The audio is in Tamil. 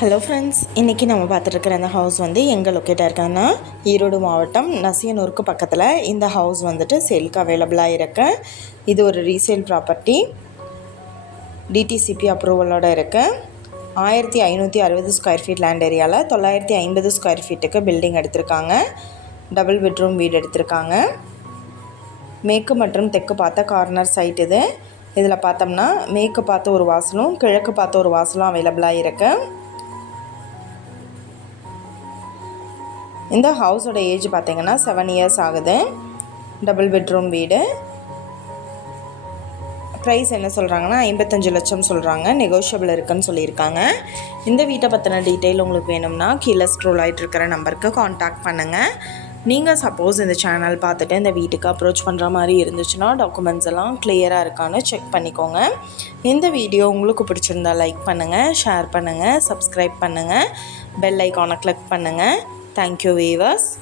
ஹலோ ஃப்ரெண்ட்ஸ் இன்றைக்கி நம்ம பார்த்துட்ருக்குற இந்த ஹவுஸ் வந்து எங்கே லொக்கேட்டாக இருக்காங்கன்னா ஈரோடு மாவட்டம் நசியனூருக்கு பக்கத்தில் இந்த ஹவுஸ் வந்துட்டு சேலுக்கு அவைலபிளாக இருக்கு. இது ஒரு ரீசேல் ப்ராப்பர்ட்டி டிடிசிபி அப்ரூவலோட இருக்குது ஆயிரத்தி ஐநூற்றி அறுபது ஸ்கொயர் ஃபீட் லேண்ட் ஏரியாவில் தொள்ளாயிரத்தி ஐம்பது ஸ்கொயர் ஃபீட்டுக்கு பில்டிங் எடுத்திருக்காங்க. டபுள் பெட்ரூம் வீடு எடுத்திருக்காங்க. மேற்கு மற்றும் தெற்கு பார்த்த கார்னர் சைட் இது. இதில் பார்த்தோம்னா மேற்கு பார்த்த ஒரு வாசலும் கிழக்கு பார்த்த ஒரு வாசலும் அவைலபிளாக இருக்குது இந்த ஹவுஸோட ஏஜ் பார்த்தீங்கன்னா செவன் இயர்ஸ் ஆகுது. டபுள் பெட்ரூம் வீடு. ப்ரைஸ் என்ன சொல்கிறாங்கன்னா ஐம்பத்தஞ்சு லட்சம் சொல்கிறாங்க நெகோஷியபிள் இருக்குன்னு சொல்லியிருக்காங்க. இந்த வீட்டை பற்றின டீட்டெயில் உங்களுக்கு வேணும்னா கீழே ஸ்க்ரோல் ஆகிட்டு இருக்கிற நம்பருக்கு காண்டாக்ட் பண்ணுங்கள் நீங்கள் சப்போஸ் இந்த சேனல் பார்த்துட்டு இந்த வீட்டுக்கு அப்ரோச் பண்ணுற மாதிரி இருந்துச்சுன்னா டாக்குமெண்ட்ஸ் எல்லாம் கிளியராக இருக்கான்னு செக் பண்ணிக்கோங்க. இந்த வீடியோ உங்களுக்கு பிடிச்சிருந்தா லைக் பண்ணுங்கள் ஷேர் பண்ணுங்கள் சப்ஸ்கிரைப் பண்ணுங்கள் பெல் ஐக்கானை கிளிக் பண்ணுங்கள் Thank you, viewers.